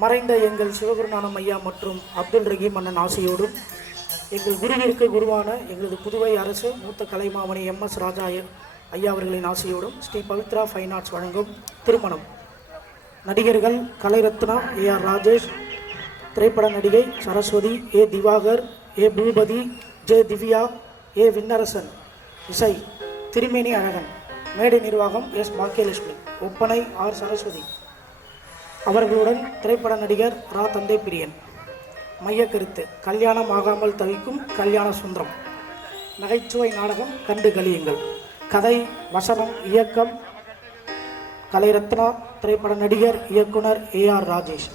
மறைந்த எங்கள் சிவகுருநானம் ஐயா மற்றும் அப்துல் ரஹீம் அண்ணன் ஆசையோடும் எங்கள் குருவிற்கு குருவான எங்களது புதுவை அரசு மூத்த கலைமாமணி MS ராஜா ஐயா அவர்களின் ஆசையோடும் ஸ்ரீ பவித்ரா ஃபைன் ஆர்ட்ஸ் வழங்கும் திருமணம். நடிகர்கள் கலைரத்னா AR ராஜேஷ், திரைப்பட நடிகை Saraswati, A Diwakar, A Boopathi, J Divya, A Vinnarasan, இசை திருமேனி அழகன், மேடை நிர்வாகம் S பாக்கியலட்சுமி, ஒப்பனை R சரஸ்வதி அவர்களுடன் திரைப்பட நடிகர் ரா தந்தை பிரியன். மையக்கருத்து: கல்யாணம் ஆகாமல் தவிக்கும் கல்யாண சுந்தரம். நகைச்சுவை நாடகம் கண்டு கலியுங்கள். கதை, வசனம், இயக்கம் கலைரத்னா, திரைப்பட நடிகர் இயக்குனர் AR ராஜேஷ்.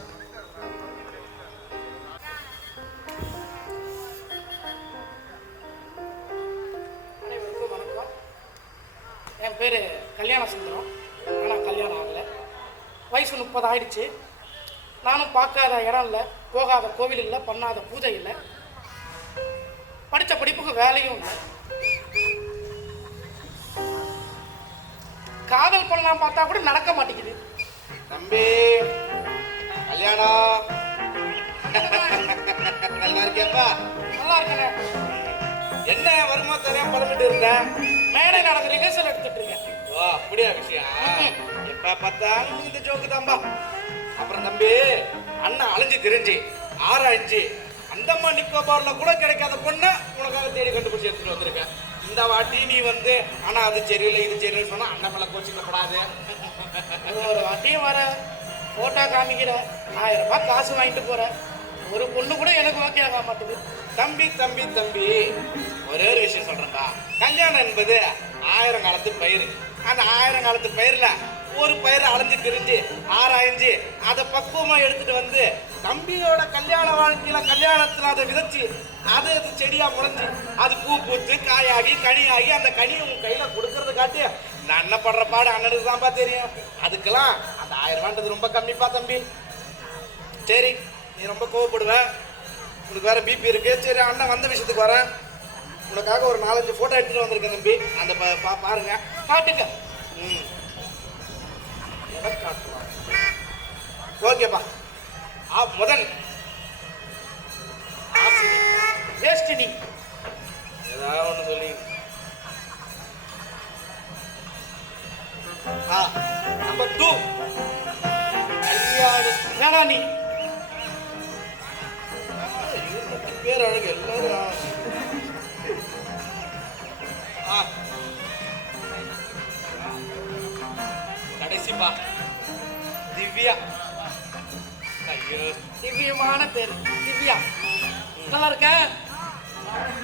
அனைவருக்கும் வணக்கம். என் பேர் கல்யாண சுந்தரம். ஆனால் கல்யாணம் ஆகலை. வயசு 30 ஆயிடுச்சு. நானும் பார்க்காத இடம் இல்லை, போகாத கோவில் இல்லை, பண்ணாத பூஜை இல்லை, படித்த படிப்புக்கு வேலையும் இல்லை. காதல் பண்ணலாம் பார்த்தா கூட நடக்க மாட்டேங்குது. தம்பி கல்யாணம் நல்லா இருக்கியாப்பா? நல்லா இருக்கேன். என்ன வருமா தெரியாம பழமிட்டு இருந்தேன். மேடை நடந்த ரிஹர்சல் எடுத்துட்டு இருக்கேன். ஓ அப்படியா விஷயம்? எப்ப பார்த்தாலும் இந்த ஜோக்கு தான்பா. அப்புறம் தம்பி, அண்ணன் அலைஞ்சு திரிஞ்சு ஆராய்ச்சி அந்தமான் நிக்கோபார்ல கூட கிடைக்காத பொண்ணை உனக்காக தேடி கண்டுபிடிச்சி எடுத்துட்டு வந்திருக்கேன். இந்த வாட்டி நீ வந்து ஆனா அது சரியில்லை இது சரியில்லை சொன்னா அண்ணன் மேல கோச்சிக்கப்படாது. ஒரு வாட்டியும் வர போட்டோ காமிக்கிற 1000 ரூபாய் காசு வாங்கிட்டு போற ஒரு பொண்ணு கூட எனக்கு ஓகே ஆக மாட்டேது. தம்பி தம்பி தம்பி, ஒரே ஒரு விஷயம் சொல்றேன்பா. கல்யாணம் என்பது 1000 காலத்து பயிர். அந்த 1000 காலத்து பயிர்ல ஒரு பயிரை அலைஞ்சு திரிஞ்சு ஆராய்ஞ்சு அதை பக்குவமா எடுத்துட்டு வந்து தம்பியோட கல்யாண வாழ்க்கையில கல்யாணத்துல அதை விதைச்சு அது செடியா முளைஞ்சு அது பூ பூத்து காயாகி கனியாகி அந்த கனியை உன் கையில கொடுக்கறது காட்டி நான் என்ன படுற பாடு அண்ணனுக்கு தான்ப்பா தெரியும். அதுக்கெல்லாம் அந்த 1000 ரூபான்றது ரொம்ப கம்மிப்பா தம்பி. சரி, நீ ரொம்ப கோவப்படுவ, உனக்கு வேற பிபி இருக்கு. சரி, அண்ணன் வந்த விஷயத்துக்கு வரேன். உனக்காக ஒரு 4-5 போட்டோ எடுத்துட்டு வந்திருக்கேன் தம்பி. அந்த பாருங்க, காட்டுங்க. ஓகேப்பா. முதல் டெஸ்டினி ஏதாவது ஒண்ணு சொல்லி. நம்பர் 2 கல்யாணி. பேர் அழகு எல்லாரும். கடைசிப்பா திவ்யா. ஐயோ, திவ்யமான பேர் திவ்யா. நல்லா இருக்க?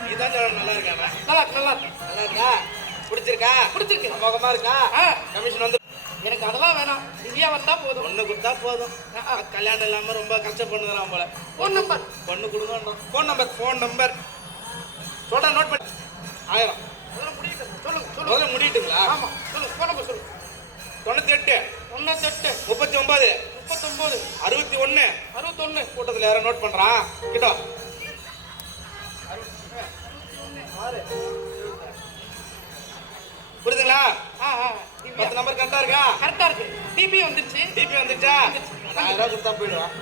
நீதான் நல்லா இருக்காங்க. நல்லா நல்லா நல்லா இருக்கா? பிடிச்சிருக்கா? பிடிச்சிருக்கு. மோகமா இருக்கா? கமிஷன் வந்து எனக்கு அதெல்லாம் வேணாம், திவ்யா வந்தா போதும். பொண்ணு கொடுத்தா போதும். கல்யாணம் இல்லாம ரொம்ப கஷ்டப்படுறான் போல. ஃபோன் நம்பர் பொண்ணு கொடுங்க. ஃபோன் நம்பர் சொல்றேன், நோட் பண்ணி. 1000 சொல்லுங்க முடிட்டுங்களா? ஆமா, சொல்லுங்க. ஃபோன் நம்பர் சொல்லுங்க. 98 98 39 39 61 61. கூட்டத்தில் யாரும் நோட் பண்றான் கிட்ட. புரியுதுங்களா? 10 நம்பர் கரெக்டா இருக்கா? கரெக்டா இருக்கு. டிபி வந்துருச்சு. டிபி வந்துச்சா? 1000 ரூபாய் கொடுத்தா போயிடுவான்.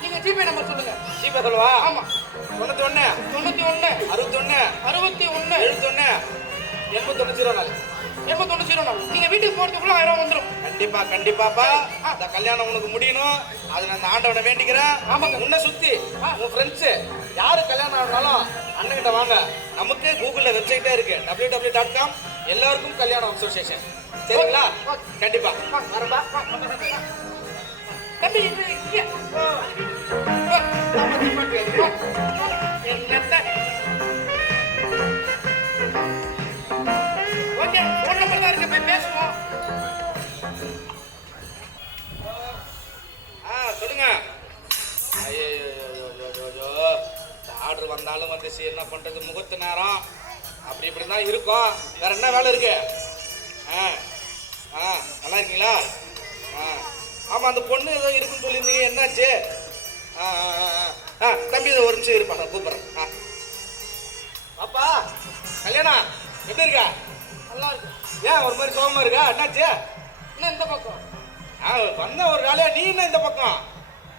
நீங்க ஜிபே நம்பர் சொல்லுங்க. ஜிபே சொல்லுவா? ஆமா. 91 91 61 61 71 8104 8104. நீங்க வீட்டுக்கு போறதுக்குள்ள 1000 வந்துரும். கண்டிப்பா கண்டிப்பாப்பா. அந்த கல்யாணம் உனக்கு முடியணும். அது நான் அந்த ஆண்டவனை வேண்டிக்கிறேன். ஆமாங்க. உன்னை சுத்தி உன் ஃப்ரெண்ட்ஸ் யாரு கல்யாணம் ஆனாலும் அண்ணன்கிட்ட வாங்க. நமக்கு கூகுள்ல வெப்சைட்டே இருக்கு, www.com. எல்லாருக்கும் கல்யாணம் அசோசியேஷன். சரிங்களா? கண்டிப்பா வரப்பா. தம்பி ஓகே, ஃபோன் நம்பர் தான் இருக்கு, போய் பேசுவோம். சொல்லுங்க. ஐயோ, ஆர்டர் வந்தாலும் வந்துச்சு, என்ன பண்றது, முகூர்த்த நேரம் அப்படி இப்படி தான் இருக்கும். வேற என்ன வேலை இருக்கு? நல்லா இருக்கீங்களா? ஆமா, அந்த பொண்ணு ஏதோ இருக்குன்னு சொல்லியிருந்தீங்க, என்னாச்சு? தம்பி ஒரு நிமிஷம் இருப்பா, நான் கூப்பிட்றேன். பாப்பா கல்யாணம் எப்படி இருக்கா? நல்லா இருக்கு. ஏன் ஒரு மாதிரி சோகமா இருக்கா? என்னாச்சு? என்ன இந்த பக்கம் வந்த ஒரு வேலையா நீ என்ன இந்த பக்கம்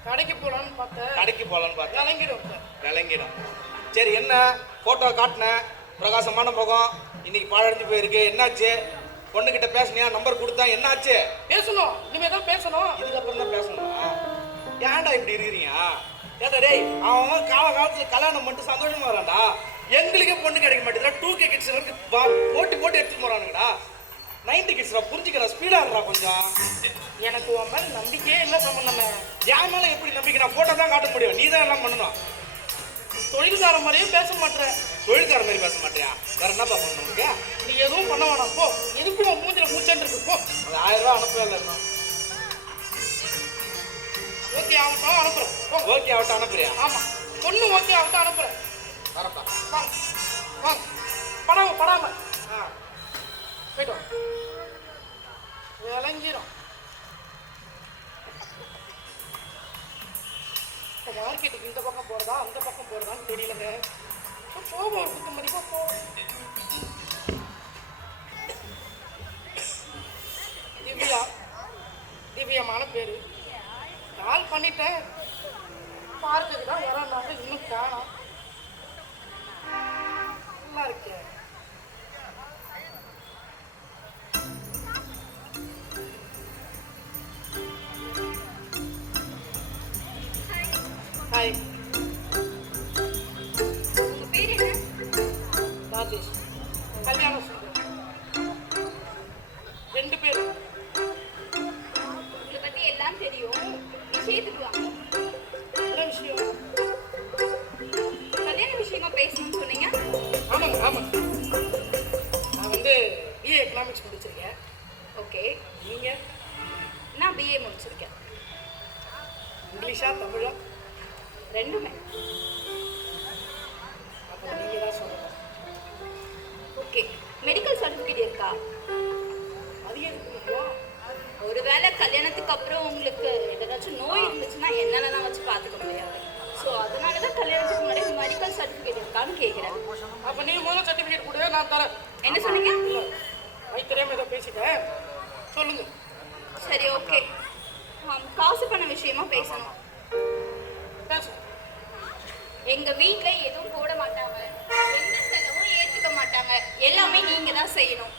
கடைக்கு போலான்னு பார்த்தேன். கடைக்கு போலான்னு பார்த்தா விளங்கிடும் விளங்கிடும். சரி என்ன போட்டோ காட்டினேன், பிரகாசமான முகம், இன்னைக்கு பாழடைஞ்சு போயிருக்கு, என்னாச்சு? பொண்ணுகிட்ட பேசுனியா? நம்பர் கொடுத்தா என்னாச்சு? பேசணும், இனிமே தான் பேசணும். இதுக்கப்புறம் தான் பேசணுமா? ஏன்டா இப்படி இருக்கிறீங்க? ஏடா டேய், அவன் காலத்துல கல்யாணம் பண்ணிட்டு சந்தோஷமா வரான்டா. எங்களுக்கே பொண்ணு கிடைக்க மாட்டேங்குது. 2K கிட்ஸ் போட்டு போட்டு எடுத்துட்டு போறானுங்கடா. 90 கிட்ஸ்ரா, புரிஞ்சுக்கிறா, ஸ்பீடா இருடா கொஞ்சம். எனக்கு உன் மேல நம்பிக்கையே இல்லை சம்பந்தமே. என் மேல எப்படி நம்பிக்கை? நான் போட்டோ தான் காட்ட முடியும், நீ தான் எல்லாம் பண்ணணும். தொழில்கார மாதிரியும் பேச மாட்டேன். தொழில்கார மாதிரி பேச மாட்டியா? வேற என்னப்பா பண்ணணும் நமக்கு? நீ எதுவும் பண்ண வேணாம் போ. எதுக்கும் உன் மூஞ்சில மூச்சன்னு இருக்கு போ. அது 1000 ரூபா அனுப்பவே இல்லை இன்னும். ஓகே ஆகட்டும் அனுப்புறேன். ஓகே ஆகட்டும் அனுப்புறியா? ஆமா, பொண்ணு ஓகே ஆகட்டும் அனுப்புறேன். வரப்பா. வாங்க வாங்க, படாம படாம போயிட்டு வாங்க. விளங்கிடும். மார்க்கெட்டுக்கு இந்த பக்கம் போறதா அந்த பக்கம் போறதான்னு தெரியலங்க. போவோம், ஒரு 10 மணிக்கா போவோம். திவ்யா, திவ்யமான பேரு. கால் பண்ணிட்டேன், பார்க்குக்கு தான் வராங்க, இன்னும் காணோம். நல்லா இருக்கே. ஹாய், உங்க பேர் என்ன? ராஜேஷ். கல்யாண சுந்தரம். 2 பேர். உங்களை பத்தி எல்லாம் தெரியும், விஷயத்துக்கு வாங்க. என்ன விஷயம்? கல்யாண விஷயமா பேசணும்னு சொன்னீங்க. ஆமாங்க ஆமாங்க, நான் வந்து பிஏ எக்கனாமிக்ஸ் முடிச்சிருக்கேன். ஓகே, நீங்கள்? நான் பிஏ முடிச்சிருக்கேன். இங்கிலீஷா தமிழா? ரெண்டுமே. அப்போ நீங்கள் தான் சொல்லணும். ஓகே, மெடிக்கல் சர்டிஃபிகேட் இருக்கா? அது இருக்குங்களா? ஒருவேளை கல்யாணத்துக்கு அப்புறம் உங்களுக்கு ஏதாச்சும் நோய் இருந்துச்சுன்னா என்னாலலாம் வச்சு பார்த்துக்க முடியாது. ஸோ அதனால தான் கல்யாணத்துக்கு முன்னாடி மெடிக்கல் சர்டிஃபிகேட் இருக்கான்னு கேட்குறேன். அப்போ நீங்கள் முதல்ல சர்டிஃபிகேட் கொடுங்க, நான் தரேன். என்ன சொன்னீங்க? இல்லை, அது தெரியாமல் ஏதோ பேசிட்டேன், சொல்லுங்க. சரி ஓகே, காசு பண்ண விஷயமா பேசணும். பேசு. எங்க வீட்ல எதுவும் போட மாட்டாங்க, எந்த செலவும் ஏத்துக்க மாட்டாங்க, எல்லாமே நீங்க தான் செய்யணும்.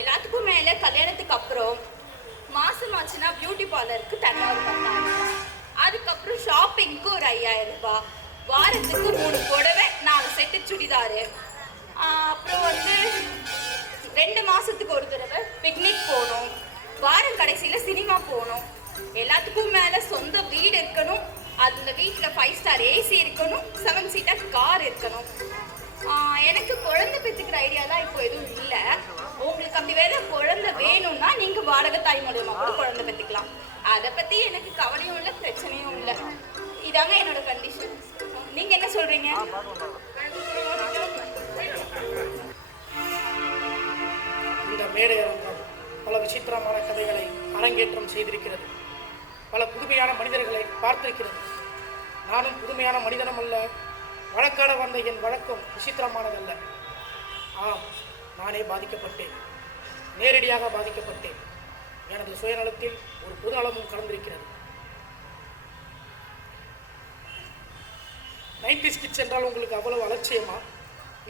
எல்லாத்துக்கும் மேல கல்யாணத்துக்கு அப்புறம் மாசம் ஆச்சுன்னா பியூட்டி பார்லருக்கு தனியா ஒரு 10,000, அதுக்கப்புறம் ஷாப்பிங்க்கு ஒரு 5,000 ரூபாய், வாரத்துக்கு 3 புடவை 4 செட்டு சுடிதாரு, அப்புறம் வந்து 2 மாசத்துக்கு ஒரு தடவை பிக்னிக் போகணும், வாரம் கடைசியில சினிமா போகணும், எல்லாத்துக்கும் மேல சொந்த வீடு இருக்கணும், அந்த வீட்டில் 5 ஸ்டார் ஏசி இருக்கணும், 7 சீட்டர் கார் இருக்கணும். எனக்கு குழந்தை பெற்றுக்கிற ஐடியாலாம் இப்போ எதுவும் இல்லை. உங்களுக்கு அப்படி வேற குழந்தை வேணும்னா நீங்கள் வாடகை தாய் மூலியமாக கூட குழந்தை பெற்றுக்கலாம். அதை பற்றி எனக்கு கவலையும் இல்லை, பிரச்சனையும் இல்லை. இதாங்க என்னோட கண்டிஷன். நீங்கள் என்ன சொல்கிறீங்க? இந்த மேடை அரங்கம் பல விசித்திரமான கதைகளை அரங்கேற்றம் செய்திருக்கிறது. பல புதுமையான மனிதர்களை பார்த்திருக்கிறது. நானும் புதுமையான மனிதனும் அல்ல, வழக்காட வந்த என் வழக்கம் விசித்திரமானதல்ல. ஆம், நானே பாதிக்கப்பட்டேன், நேரடியாக பாதிக்கப்பட்டேன். எனது சுயநலத்தில் ஒரு பொதுநலமும் கலந்திருக்கிறது. 90s கிட்ஸ் என்றால் உங்களுக்கு அவ்வளவு அலட்சியமா?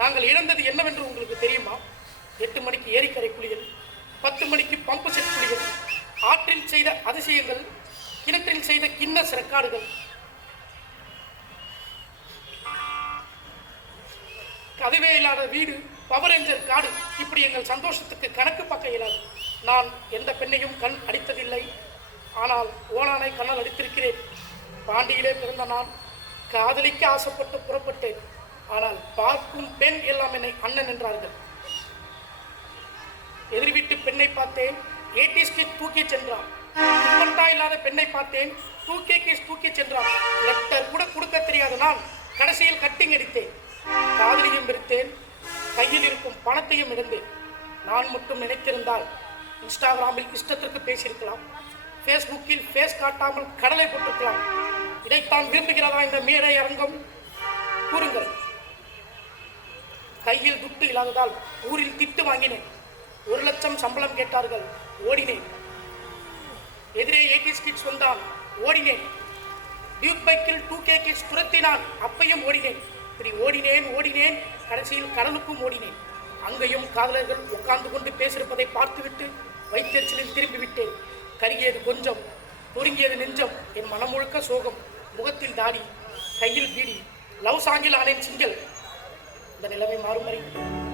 நாங்கள் இழந்தது என்னவென்று உங்களுக்கு தெரியுமா? 8 மணிக்கு ஏரிக்கரை குளியல், 10 மணிக்கு பம்பு செட் குளியல், ஆற்றில் செய்த அதிசயங்கள், கிணற்றில் செய்த கின்னஸ் ரெக்கார்டுகள், கதவே இல்லாத வீடு, பவர் ரேஞ்சர் காடு, இப்படி எங்கள் சந்தோஷத்துக்கு கணக்கு பார்க்க இயலாது. நான் எந்த பெண்ணையும் கண் அடித்ததில்லை, ஆனால் ஓனானை கண்ணால் அடித்திருக்கிறேன். பாண்டியிலே பிறந்த நான் காதலிக்க ஆசைப்பட்டு புறப்பட்டேன். ஆனால் பார்க்கும் பெண் எல்லாம் என்னை அண்ணன் என்றார்கள். எதிர் வீட்டு பெண்ணை பார்த்தேன், 80s கிட் தூக்கி சென்றான். துப்பட்டா இல்லாத பெண்ணை பார்த்தேன், 2K கிட்ஸ் தூக்கி சென்றான். லெட்டர் கூட கொடுக்க தெரியாத நான் கடைசியில் கட்டிங் அடித்தேன். காதலியும் இருத்தேன், கையில் இருக்கும் பணத்தையும் இழந்தேன். நான் மட்டும் நினைத்திருந்தால் இன்ஸ்டாகிராமில் இஷ்டத்திற்கு பேசியிருக்கலாம், ஃபேஸ்புக்கில் ஃபேஸ் காட்டாமல் கடலை போட்டிருக்கலாம். இதைத்தான் விரும்புகிறதா இந்த மேடை அரங்கம்? கூறுங்கள். கையில் துட்டு இல்லாததால் ஊரில் திட்டு வாங்கினேன். 1 லட்சம் சம்பளம் கேட்டார்கள், ஓடினேன். எதிரே 80s கிட்ஸ் வந்தான், ஓடினேன். டியூக் பைக்கில் 2K கிட்ஸ் துரத்தினான், அப்பையும் ஓடினேன். இப்படி ஓடினேன் ஓடினேன், கடைசியில் கடலுக்கும் ஓடினேன். அங்கேயும் காதலர்கள் உட்கார்ந்து கொண்டு பேசியிருப்பதை பார்த்துவிட்டு வைத்தறிச்சலில் திரும்பி விட்டேன். கருகியது கொஞ்சம், நொறுங்கியது நெஞ்சம், என் மனம் முழுக்க சோகம், முகத்தில் தாடி, கையில் பீடி, லவ் சாங்கில் ஆனேன் சிங்கிள். இந்த நிலைமை மாறும் வரை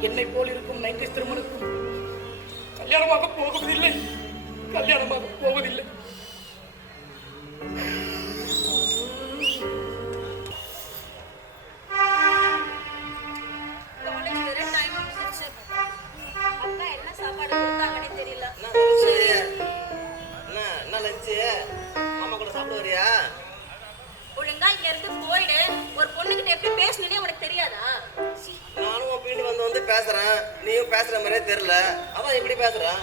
என்னை போல் இருக்கும் 90s திருமணக்கும் கல்யாணமாக போவதில்லை, கல்யாணமாக போவதில்லை. காலேஜ் வேற டைம் முடிஞ்சிருச்சு. அப்பா என்ன சாப்பாடு கொடுத்தாங்கன்னே தெரியல. சரி என்ன லஞ்சு மாமா கூட சாப்பிட வரியா? ஒழுங்கா இங்க இருந்து போயிடு. ஒரு பொண்ணுகிட்ட எப்படி பேசணும்னே உனக்கு தெரியாதா? நானும் உன் பின்னாடி வந்து பேசுறேன், நீயும் பேசுற மாதிரியே தெரியல, அதான் இப்படி பேசுறேன்.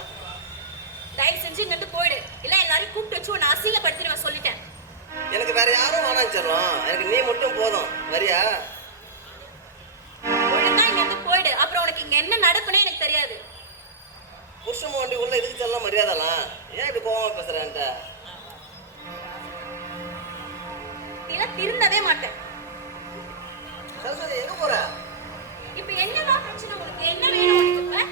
தயவு செஞ்சு இங்க இருந்து போயிடு, இல்ல எல்லாரையும் கூப்பிட்டு வச்சு உன்னை அசிங்கப்படுத்திடுவேன் சொல்லிட்டேன். எனக்கு வேற யாரும் வேணாம் சொல்லுவோம், எனக்கு நீ மட்டும் போதும், வரியா? ஒழுங்கா இங்க இருந்து போயிடு, அப்புறம் உனக்கு இங்க என்ன நடக்குன்னே எனக்கு தெரியாது. புருஷன் வண்டி உள்ள இதுக்கு செல்லாம் மரியாதைலாம், ஏன் இப்படி கோவமா பேசுறேன்ட்ட? நீலாம் திருந்தவே மாட்டேன். சரஸ்வதி எங்க போற? இப்ப என்னதான் பிரச்சனை உனக்கு? என்ன வேணும் உனக்கு?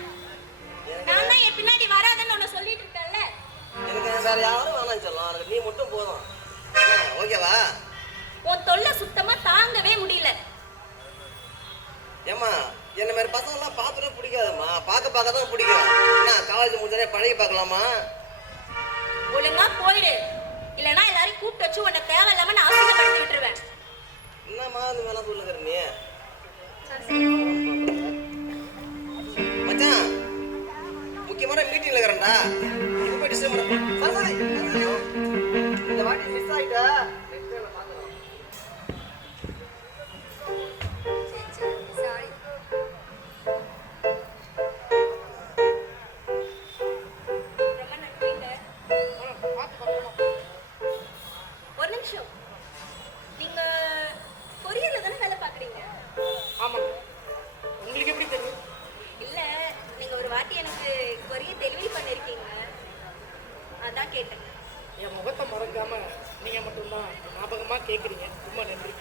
நான் தான் என் பின்னாடி வராதன்னு உன்னை சொல்லிட்டு இருக்கேன்ல. எனக்கு வேற யாரும் வேணாம் சொல்லுவோம், எனக்கு நீ மட்டும் போதும், என்ன ஓகேவா? உன் தொல்லை சுத்தமா தாங்கவே முடியல. ஏம்மா என்ன மாதிரி பசங்கள்லாம் பார்த்துட்டே பிடிக்காதம்மா, பார்க்க தான் பிடிக்கும். என்ன காலேஜ் முடிஞ்சோடனே பழகி பார்க்கலாமா? ஒழுங்கா போயிடு, இல்லைன்னா எல்லாரையும் கூப்பிட்டு வச்சு உன்னை தேவையில்லாம நான் அசிங்கப்படுத்தி விட்டுருவேன். என்னம்மா இந்த மாதிரிலாம் சொல்லுங்கிற நீ? மச்சான் முக்கியமான மீட்டிங்ல இருக்கிறேன்டா, இப்போ போய் டிஸ்டர்ப் பண்ண. சரஸ்வதி இந்த வாட்டி மிஸ் ஆயிட்டா, நெக்ஸ்ட் டைம் பார்க்கலாம். சாரி. ரொம்ப நன்றிங்க. ஒரு நிமிஷம், நீங்க கொரியர்ல தானே வேலை பார்க்குறீங்க? ஆமாம், உங்களுக்கு எப்படி தெரியும்? இல்ல, நீங்க ஒரு வாட்டி எனக்கு கொரியர் டெலிவரி பண்ணிருக்கீங்க, அதான் கேட்டேன். என் முகத்தை மறக்காம நீங்க மட்டும்தான் ஞாபகமா கேட்குறீங்க, ரொம்ப நன்றி.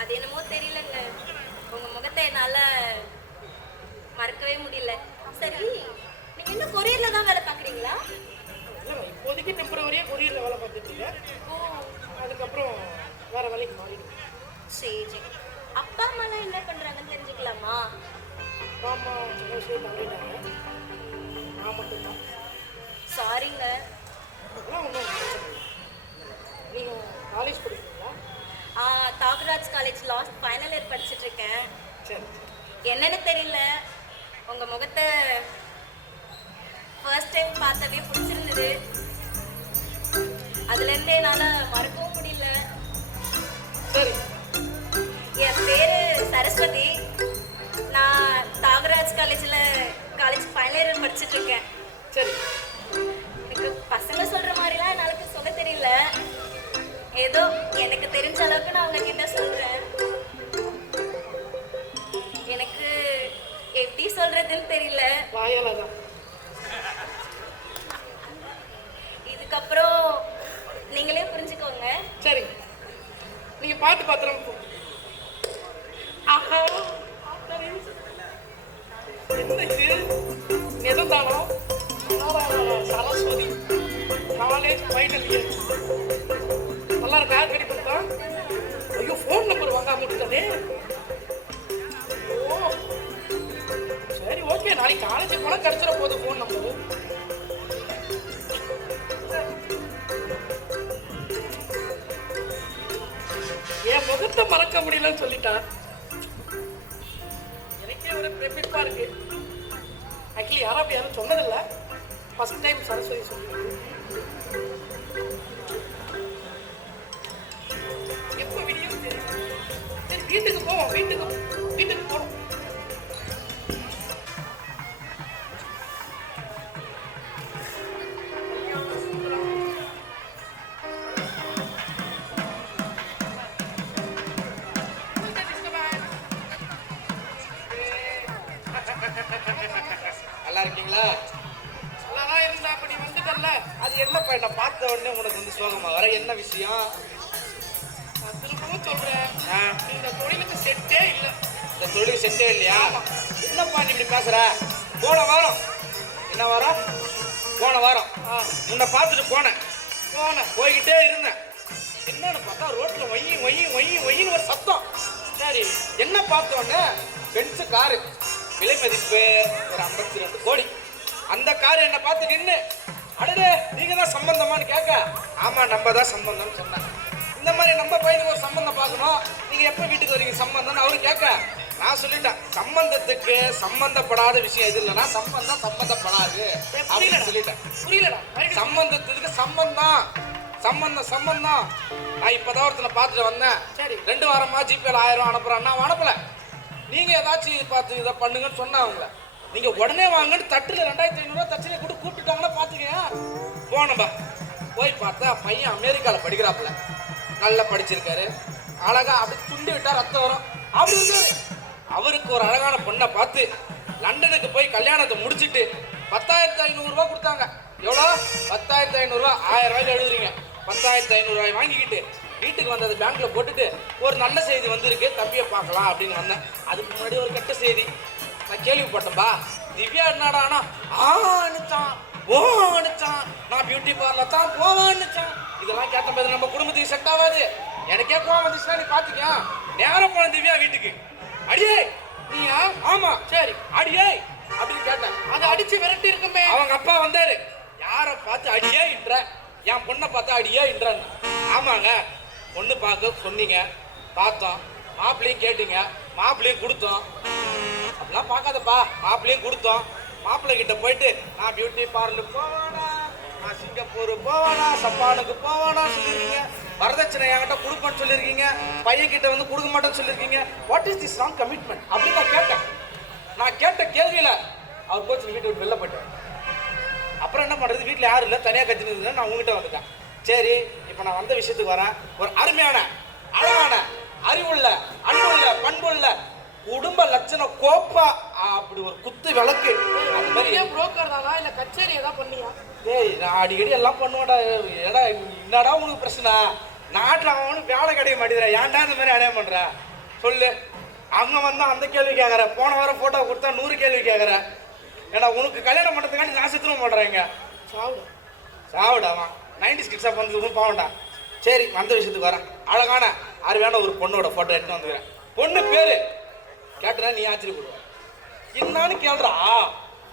அது என்னமோ தெரியலங்க, உங்க முகத்தை என்னால மறக்கவே முடியல. சரி, நீங்க இன்னும் கொரியர்ல தான் வேலை பார்க்குறீங்களா? இல்லைம்மா, இப்போதைக்கு டெம்பரவரியாக கொரியரில் வேலை பார்த்துட்டு இருக்கேன். ஓ, அதுக்கப்புறம் வேற வேலைக்கு மாறிடுவேன். சரி சரி. அப்பா அம்மாலாம் என்ன பண்றாங்கன்னு தெரிஞ்சுக்கலாமா? அப்பா அம்மா சின்ன வயசுலேயே தங்கிட்டாங்க, நான் மட்டும்தான். சாரிங்க. அதெல்லாம் ஒன்றும் பிரச்சனை இல்லை. நீங்கள் காலேஜ் படிக்கிறீங்களா? தாகராஜ் காலேஜ் லாஸ்ட் ஃபைனல் இயர் படிச்சுட்டு இருக்கேன். சரி. என்னன்னு தெரியல, உங்க முகத்தை ஃபர்ஸ்ட் டைம் பார்த்தவே பிடிச்சிருந்தது. அதுல இருந்து என்னால மறக்கவும் முடியல. சரி. என் பேரு சரஸ்வதி. நான் தாகராஜ் காலேஜ் ஃபைனல் இயர் படிச்சுட்டு இருக்கேன். சரி. எனக்கு பசங்க சொல்ற மாதிரிலாம் என்னால சொல்ல தெரியல, ஏதோ எனக்கு தெரிஞ்ச அளவுக்கு நான் உங்ககிட்ட சொல்றேன். எனக்கு எப்படி சொல்றதுன்னு தெரியல. வாயால தான். இதுக்கப்புறம் நீங்களே புரிஞ்சுக்கோங்க. சரி, நீங்கள் பார்த்து பத்திரம் போ. ஆஹா, என்ன இது நிஜம்தானா? Saraswathi college final year. நல்லா இருக்கா? வெரி குட் தான். ஐயோ, ஃபோன் நம்பர் வாங்காம விட்டுட்டனே. ஓ சரி, ஓகே, நாளைக்கு காலேஜ் போனால் கிடச்சிட போகுது ஃபோன் நம்பரு. என் முகத்தை மறக்க முடியலன்னு சொல்லிட்டா. எனக்கே ஒரு பிரமிப்பா இருக்கு. ஆக்சுவலி யாரும் சொன்னதில்ல, ஃபர்ஸ்ட் டைம் சரஸ்வதி சொல்லியிருக்கு. எப்போ வீடியோ தெரியும். சரி, வீட்டுக்கு போவோம், வீட்டுக்கு போகணும். நல்லா இருக்கீங்களா? நல்லாதான் இருந்தா, அப்படி வந்துட்டல்ல. அது என்னப்பா என்ன பார்த்த உடனே உனக்கு வந்து சோகமா வர என்ன விஷயம்? நான் திரும்பவும் சொல்றேன், ஆ, இந்த தொழிலுக்கு செட்டே இல்லை. இந்த தொழில் செட்டே இல்லையா? என்னப்பா நீ இப்படி பேசுற? போன வாரம் என்ன வாரம்? போன வாரம் உன்னை பார்த்துட்டு போனேன். போய்கிட்டே இருந்தேன். என்னன்னு பார்த்தா ரோட்ல ஒய்யின்னு ஒரு சத்தம். சரி, என்ன பார்த்தோன்னே பென்ஸ் காரு, விலை மதிப்பு ஒரு 52 கோடி. அந்த காரு என்னை பார்த்து நின்று, அடடே நீங்க தான் சம்பந்தமான்னு கேட்க, ஆமா நம்ம தான் சம்பந்தம்னு சொன்னேன். இந்த மாதிரி நம்ம பையனுக்கு ஒரு சம்பந்தம் பார்க்கணும், நீங்க எப்ப வீட்டுக்கு வரீங்க சம்பந்தம்னு அவரு கேட்க, நான் சொல்லிட்டேன் சம்பந்தத்துக்கு சம்பந்தப்படாத விஷயம் எது இல்லைன்னா சம்பந்தம் சம்பந்தப்படாது அப்படின்னு சொல்லிட்டேன். புரியலடா. சம்பந்தத்துக்கு சம்பந்தம் சம்பந்தம். நான் இப்பதான் ஒருத்தனை பார்த்துட்டு வந்தேன். சரி. 2 வாரமா ஜிபேல 1000 அனுப்புறான். நான் அனுப்பல. நீங்க ஏதாச்சும் பார்த்து இதை பண்ணுங்கன்னு சொன்னா அவங்கள, நீங்க உடனே வாங்கன்னு தட்டுல 2500 தச்சில கூட கூப்பிட்டுட்டாங்கன்னா பாத்துக்கேன். போனப்பா போய் பார்த்தா பையன் அமெரிக்கால படிக்கிறாப்புல, நல்லா படிச்சிருக்காரு, அழகா அப்படி துண்டி விட்டா ரத்தம் வரும் அப்படி இருக்காரு. அவருக்கு ஒரு அழகான பொண்ணை பார்த்து லண்டனுக்கு போய் கல்யாணத்தை முடிச்சுட்டு 10,500 ரூபாய் கொடுத்தாங்க. எவ்வளோ? 10,500 ரூபாய். 1000 ரூபாயில எழுதுறீங்க. 10,500 ரூபாய் வாங்கிக்கிட்டு வீட்டுக்கு வந்தது பேங்க்ல போட்டுட்டு, ஒரு நல்ல செய்தி வந்திருக்கு, தம்பியை பார்க்கலாம் அப்படின்னு வந்தேன். அதுக்கு முன்னாடி ஒரு கெட்ட செய்தி நான் கேள்விப்பட்டேன்பா. திவ்யா என்னடா அனுச்சான் ஓ அனுச்சான், நான் பியூட்டி பார்லர் தான் போவான்னுச்சான். இதெல்லாம் கேட்ட போது நம்ம குடும்பத்துக்கு செட் ஆகாது. எனக்கே கோவம் வந்துச்சுன்னா நீ பாத்துக்க. நேரம் போன திவ்யா வீட்டுக்கு, அடியே நீயா? ஆமா. சரி அடியே அப்படின்னு கேட்டேன். அதை அடிச்சு விரட்டி இருக்குமே. அவங்க அப்பா வந்தாரு. யாரை பார்த்து அடியே இன்ற? என் பொண்ணை பார்த்தா அடியே இன்றான்னு. ஆமாங்க, பொண்ணு பார்க்க சொன்னீங்க, பார்த்தோம், மாப்பிள்ளையும் கேட்டீங்க, மாப்பிள்ளையும் கொடுத்தோம். அப்படிலாம் பார்க்காதப்பா, மாப்பிள்ளையும் கொடுத்தோம். மாப்பிள்ளை கிட்ட போயிட்டு நான் பியூட்டி பார்லர் போவானா, நான் சிங்கப்பூர் போவானா, சப்பானுக்கு போவானா சொல்லியிருக்கீங்க. வரதட்சணை என்கிட்ட கொடுப்பேன்னு சொல்லியிருக்கீங்க. பையன் கிட்ட வந்து கொடுக்க மாட்டேன்னு சொல்லியிருக்கீங்க. What is this wrong commitment அப்படின்னு நான் கேட்டேன். நான் கேட்ட கேள்வியில அவர் கோச்சு வீட்டை விட்டு வெளில போயிட்டார். அப்புறம் என்ன பண்றது, வீட்டில் யாரும் இல்லை, தனியாக கத்தினது. நான் உங்ககிட்ட வந்துட்டேன். சரி, இப்போ நான் வந்த விஷயத்துக்கு வரேன். ஒரு அருமையான, அழகான, அறிவுள்ள, அன்புள்ள, பண்புள்ள, குடும்ப லட்சண கோப்பா அப்படி ஒரு குத்து விளக்கு. அந்த மாதிரி புரோக்கர் தானா இல்ல கச்சேரி ஏதாவது பண்ணியா? ஏய், நான் அடிக்கடி எல்லாம் பண்ணுவேன்டா. ஏடா என்னடா உனக்கு பிரச்சனை? நாட்டில் அவனுக்கு வேலை கிடைக்க மாட்டேங்கிறேன், ஏன்டா இந்த மாதிரி அடையாளம் பண்ற சொல்லு. அங்க வந்தா அந்த கேள்வி கேட்கற, போன வாரம் போட்டோ கொடுத்தா 100 கேள்வி கேட்கற. ஏன்னா உனக்கு கல்யாணம் பண்றதுக்காண்டி நான் செத்துரும் பண்றேங்க. சாவிடாமா 90s கிட்ஸா பண்ணது பாவண்டா. சரி, வந்த விஷயத்துக்கு வரேன். அழகான அருமையான ஒரு பொண்ணோட போட்டோ எடுத்து வந்துக்கிறேன். பொண்ணு பேரு கேட்டனா நீ ஆச்சரியப்படுவ. என்னன்னு கேள்றா?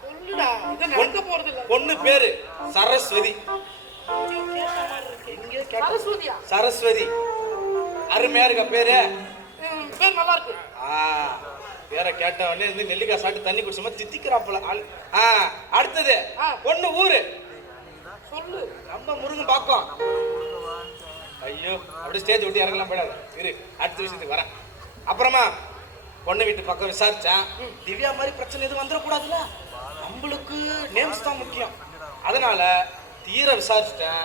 சொல்லுடா, இது நடக்க போறது இல்ல. பொண்ணு பேரு சரஸ்வதி. சரஸ்வதியா? சரஸ்வதி அருமையா இருக்க பேரு. பேர் நல்லா இருக்கு. பேரை கேட்ட உடனே இருந்து நெல்லிக்காய் சாப்பிட்டு தண்ணி குடிச்ச மாதிரி தித்திக்கிறாப்புல. அடுத்தது பொண்ணு ஊரு சொல்லு. நம்ம முருங்கன் பாக்கம். ஐயோ, அப்படி ஸ்டேஜ் விட்டு இறங்கலாம் போயிடாது. இரு, அடுத்த விஷயத்துக்கு வரேன். அப்புறமா பொண்ணு வீட்டு பக்கம் விசாரிச்சேன். திவ்யா மாதிரி பிரச்சனை எதுவும் வந்துடக்கூடாதுல்ல, நம்மளுக்கு நேம்ஸ் தான் முக்கியம். அதனால தீர விசாரிச்சிட்டேன்.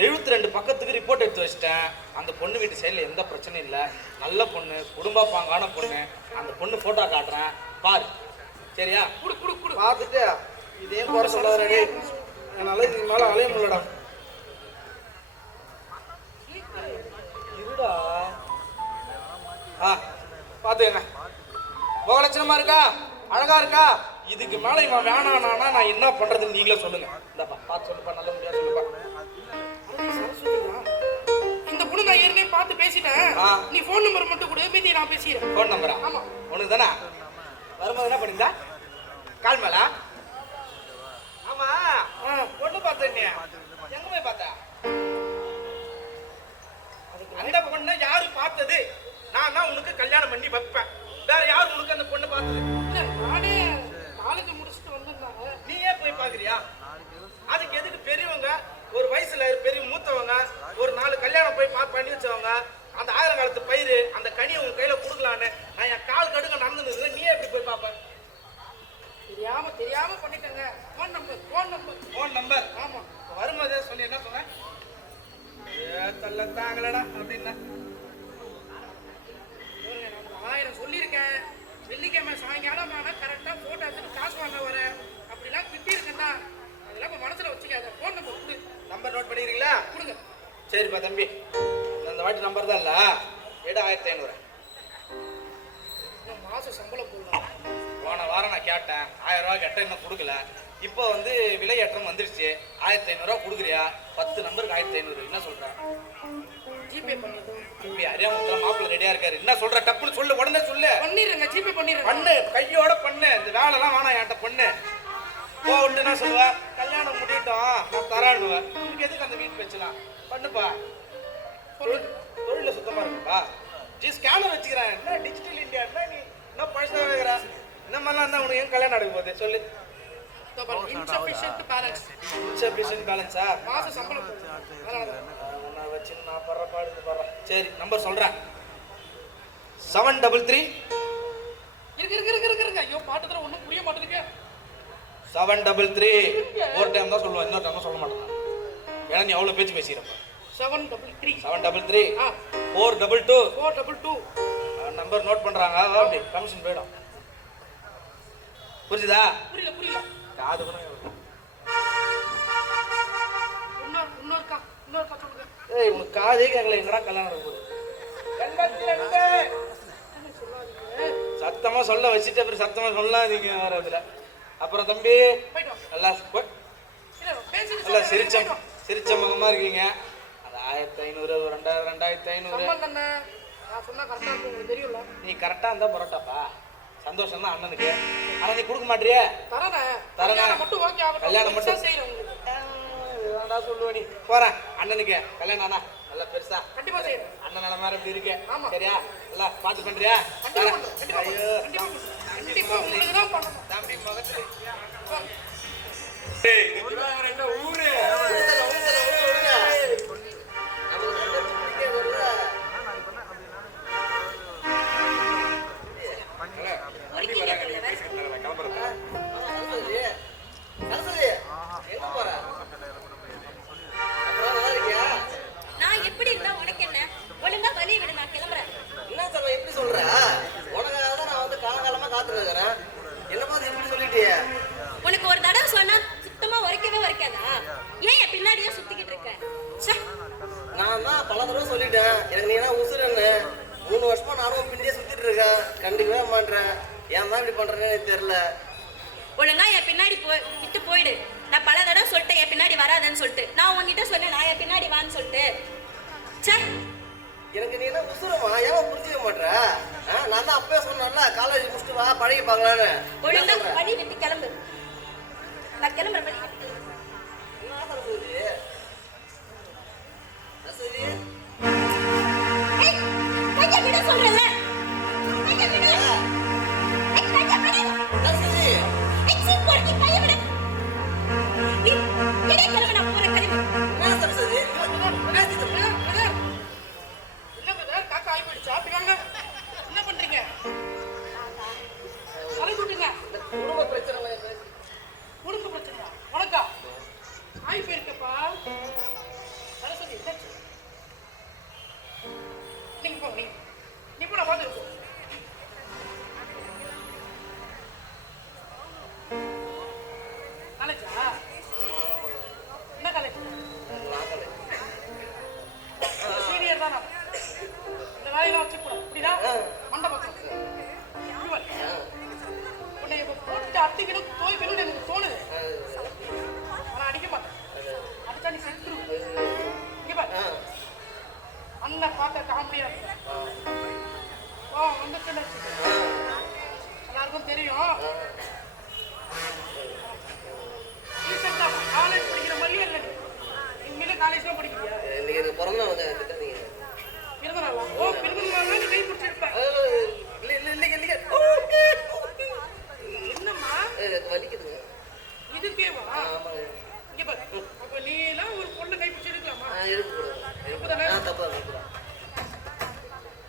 72 பக்கத்துக்கு ரிப்போர்ட் எடுத்து வச்சிட்டேன். அந்த பொண்ணு வீட்டு சைடில் எந்த பிரச்சனையும் இல்லை, நல்ல பொண்ணு, குடும்ப பாங்கான பொண்ணு. அந்த பொண்ணு போட்டோ காட்டுறேன் பாரு, சரியா? குடு குடு குடு. பார்த்துட்டு இதே போற சொல்லாதே, என்னால இதுக்கு மேல அலைய முடியலடா. இருடா. பார்த்து என்ன முகலட்சணமா இருக்கா, அழகா இருக்கா? இதுக்கு மேல இவன் வேணானா நான் என்ன பண்றதுன்னு நீங்களே சொல்லுங்க. இந்தப்பா பார்த்து சொல்லுப்பா, நல்ல முடியாது சொல்லுப்பா. இந்த பொண்ணு நான் ஏற்கனவே பார்த்து பேசிட்டேன். நீ ஃபோன் நம்பர் மட்டும் கொடு, மீதி நான் பேசிக்கிறேன். ஃபோன் நம்பரா? ஆமா. உனக்கு தானே வரும்போது என்ன பண்ணிருந்தா? கால் மேலா? ஆமா, பொண்ணு பார்த்தேன். எங்க போய் பார்த்த? அந்த பொண்ணை யாரு பார்த்தது? நான் தான் உனக்கு கல்யாணம் பண்ணி வைப்பேன். வேற யாரும் உனக்கு அந்த பொண்ணு பார்த்தது? நானே காலேஜ் முடிச்சுட்டு வந்திருந்தாங்க. நீயே போய் பாக்குறியா? அதுக்கு எதுக்கு பெரியவங்க, ஒரு வயசுல பெரிய மூத்தவங்க, ஒரு 4 கல்யாணம் போய் பண்ணி வச்சவங்க, அந்த 1000 காலத்து பயிர், அந்த கனியை உங்க கையில கொடுக்கலான்னு நான் என் கால் கடுங்க நடந்துருந்தது. நீயே எப்படி போய் பார்ப்ப? தெரியாம பண்ணிட்டேங்க. Phone number. ஆமா, வரும்போதே சொல்லி என்ன சொன்ன? தள்ளத்தாங்களடா அப்படின்னா 1000 சொல்லியிருக்கேன். வெள்ளிக்கிழமை சாயங்காலம் கரெக்டா போட்டோ எடுத்துட்டு காசு வாங்க வரேன். அப்படிலாம் திட்டி இருக்கேன்டா. அதெல்லாம் மனசுல வச்சுக்காத. ஃபோன் நம்பர் கொடு. நம்பர் நோட் பண்ணிக்கிறீங்களா? கொடுங்க. சரிப்பா தம்பி, இந்த வாட்டி நம்பர் தான் இல்லை, எடு 1500. மாசம் சம்பளம் போடலாம். போன வாரம் நான் கேட்டேன், 1000 ரூபா கேட்டேன், இன்னும் கொடுக்கல. இப்போ வந்து விலை ஏற்றம் வந்துருச்சு, 1500 கொடுக்குறியா? 10 நம்பருக்கு 1500. என்ன சொல்ற? ஜிபே பண்ணிடுறேன். தம்பி அறியாம மாப்பிள்ள ரெடியா இருக்காரு. என்ன சொல்ற? டப்புன்னு சொல்லு, உடனே சொல்லு. பண்ணிடுறேங்க, ஜிபே பண்ணிடுறேன். பண்ணு, கையோட பண்ணு. இந்த வேலைலாம் வேணாம், என்கிட்ட பண்ணு. போட்டு நான் சொல்லுவேன், கல்யாணம் முடியட்டும் நான் தரானுவேன். உங்களுக்கு எதுக்கு அந்த வீட்டு வச்சுலாம்? பண்ணுப்பா. தொழில சுத்தமா இருக்குப்பா. ஸ்கேனர் வச்சுக்கிறேன். என்ன டிஜிட்டல் இந்தியா? என்ன நீ என்ன பழசா வைக்கிற? இந்த மாதிரிலாம் இருந்தா உனக்கு ஏன் கல்யாணம் நடக்க போகுது சொல்லு. Insufficient balance. இன்சஃபிஷியன்ட் பேலன்ஸா? மாசம் சம்பளம் போடலாம். நான் வச்சு நான் படுற பாடு படுறேன். சரி நம்பர் சொல்றேன். 733 இருக்கு. ஐயோ பாட்டு தர ஒண்ணும் புரிய மாட்டேங்குது. 733 ஒரு டைம் தான் சொல்லுவேன், இன்னொரு டைம் சொல்ல மாட்டேன். ஏன்னா நீ அவ்வளவு பேச்சு பேசிக்கிறப்ப. 733 733 422 422. நம்பர் நோட் பண்றாங்க. அப்படி கமிஷன் போயிடும். புரியுதா? புரியல. காது கூட இன்னொருக்கா சொல்லுங்க. ஏய் உனக்கு காதே கேட்கல, என்னடா கல்யாணம் நடக்குது? சத்தமா சொல்ல வச்சுட்டு அப்புறம் சத்தமா சொல்லாதீங்க வேற இதுல. அப்புறம் தம்பி நல்லா நல்லா சிரிச்ச முகமா இருக்கீங்க. அது 1500 2000 2500. நீ கரெக்டா இருந்தா பரோட்டாப்பா. சந்தோஷம் தான் அண்ணனுக்கு. ஆனா நீ கொடுக்க மாட்டியே. கல்யாணம் மட்டும் சொல்லுவ நீ. போறேன் அண்ணனுக்கு கல்யாணம் ஆனா நல்லா பெருசா கண்டிப்பா செய்யறேன். அண்ணன் நிலை மாதிரி இப்படி இருக்கு. ஆமா. சரியா? நல்லா பாத்து பண்றியா? தம்பி முகத்துல ஊரு நான் எப்படி இருந்தா உனக்கு என்ன? ஒழுங்கா வழி விடு, நான் கிளம்புறேன். என்ன சொல்ற? எப்படி சொல்ற? உனக்காக தான் நான் வந்து காலகாலமா காத்துட்டு இருக்கிறேன். என்ன பார்த்து எப்படி சொல்லிட்டியே? உனக்கு ஒரு தடவை சொன்னா சுத்தமா உரைக்காதா? ஏன் என் பின்னாடியே சுத்திக்கிட்டு இருக்க? ச்சே. நான் தான் பல தடவை சொல்லிட்டேன், எனக்கு நீ என்ன உசுருன்னு. 3 வருஷமா நானும் பின்னாடியே சுத்திட்டு இருக்கேன், கண்டிக்கவே மாட்டேன். ஏன் தான் இப்படி பண்றேன்னு எனக்கு தெரியல. ஒழுங்கா என் பின்னாடி விட்டு போயிடு. நான் பல தடவை சொல்லிட்டேன் என் பின்னாடி வராதன்னு சொல்லிட்டு. நான் உங்ககிட்ட சொன்னேன் நான் என் பின்னாடி வான்னு சொல்லிட்டு. ச்சே. எனக்கு நீ என்ன உசுரமா? ஏன் புரிஞ்சுக்க மாட்டேற? நான் தான் அப்பவே சொன்னேன்ல, காலேஜ் முடிச்சுட்டு வா பழகி பார்க்கலான்னு. ஒழுங்கா வழி விட்டு கிளம்பு. நான் கிளம்புறேன். வழி விட்டு கையை விட சொல்றேன்ல. கையை விடு. கையை விடு. சீக்கிரம் கையை விடு. இடையே கிளம்பு, நான் போறேன். என்ன பண்றீங்க? தலை கூட்டுங்க. குடும்ப பிரச்சனை குடும்ப பிரச்சனை உனக்கா? ஆய் போயிருக்கப்பா. சரஸ்வதி நீங்க போ. நீ கூட பார்த்து காலேஜா? என்ன காலேஜ்? சீனியர் தானா? இந்த வேலையெல்லாம் வச்சுக்கூடாது. புரியுதா? மண்டபத்தில் உன்னை இப்போ போட்டு அடிக்கணும் தோய்க்கணும்னு எனக்கு தோணுது. ஆனால் அடிக்க மாட்டேன். அடிச்சா நீ செத்துரு. இங்கே பாரு, அண்ணன் பார்க்க காமெடியா இருக்கு. ஓ வந்துட்டு எல்லாருக்கும் தெரியும். காலேஜ் படிக்கிற மாதிரியே இல்லை. நீ இனிமேலே காலேஜ்லாம் படிக்கிறியா? இன்னைக்கு எனக்கு பிறந்த நாள் திட்டத்தீங்க. பிறந்த நாளா? ஓ பிறந்த நாள்னா நீ கை பிடிச்சிருப்பேன். இல்லைங்க என்னம்மா வலிக்குதுங்க. இதுக்கேவா? ஆமாங்க. இங்க பாரு, அப்ப நீ எல்லாம் ஒரு பொண்ணு கை பிடிச்சி இருக்கலாமா? இருக்குதானே? தப்பு தான்.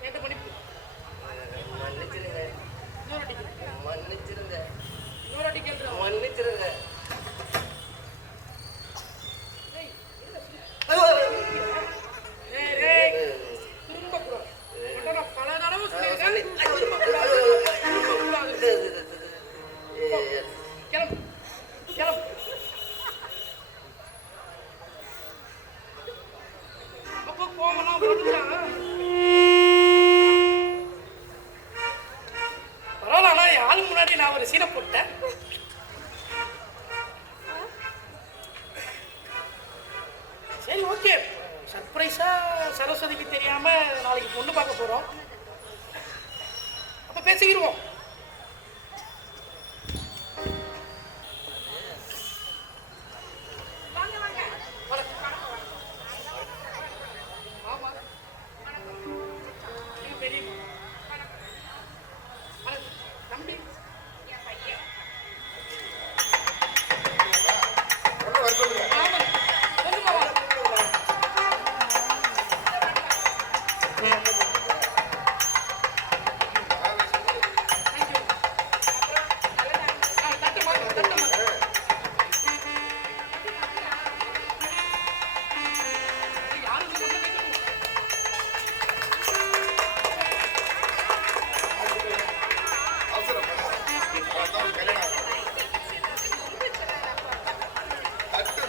என்கிட்ட மன்னிப்பு. மன்னிச்சிருங்க. இன்னொரு அடிக்க. மன்னிச்சிருங்க. இன்னொரு அடிக்க. மன்னிச்சிருங்க. திரும்பக்கூடாது. நான் பல தடவை சொல்லியிருக்கேன். கிளம்பு. ஒரு சீனை போட்டேன். சரி ஓகே, சர்ப்ரைஸா சரஸ்வதிக்கு தெரியாம நாளைக்கு பொண்ணு பார்க்க போறோம். அப்ப பேசிக்கிடுவோம்.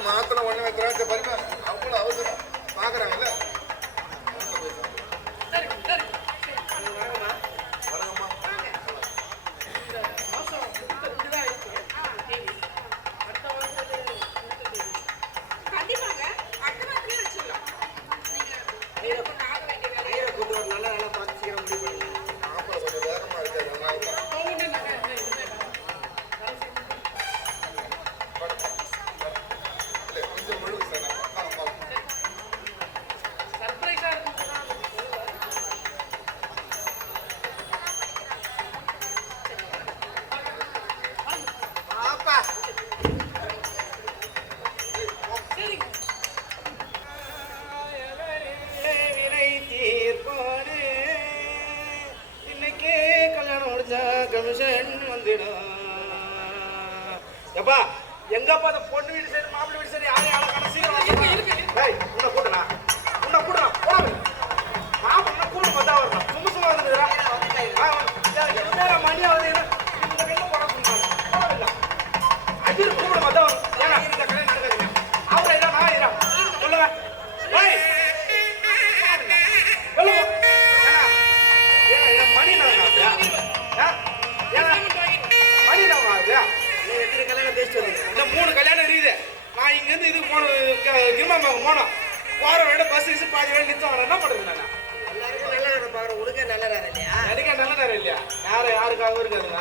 மாத்திரம் ஒண்ணு வைக்கிறாங்க பாருங்க, அவ்வளவு அவசரம் பாக்குறாங்கல்ல. எப்பா எங்கப்பா அந்த பொண்ணு வீடு சரி மாப்பிள்ளை வீடு சரி யாரும் யாரும் காண சீக்கிரம் ஏய் உன்னை கூட்டணா போடாம மாப்பிள்ளை கூட மதா வரணும் சும்மா வந்துடுறா மணி ஆகுது இந்த கையில போட சொன்னாங்க அஜிரு கூட மதா வரும். ஏன்னா இந்த கல்யாணம் நடக்காதுங்க. அவரை என்ன நான் இரா சொல்லுங்க. ஏய் சொல்லுங்க. ஏன்னா மணி நான் மணி நான் இந்த 3 கல்யாணம் இருக்குது. நான் இங்கேருந்து இதுக்கு கிருமாம்பாக்கம் போனோம். போகிற வேண்டிய பஸ் கிஸ் பாதி வேலை நிறுத்தம் வரேன். என்ன பண்ணுறது நான் எல்லாருக்கும் நல்ல நேரம் பார்க்குறேன். உனக்கு நல்ல நேரம் இல்லையா? எனக்கு நல்ல நேரம் இல்லையா? யாருக்காகவும் இருக்காதுங்க.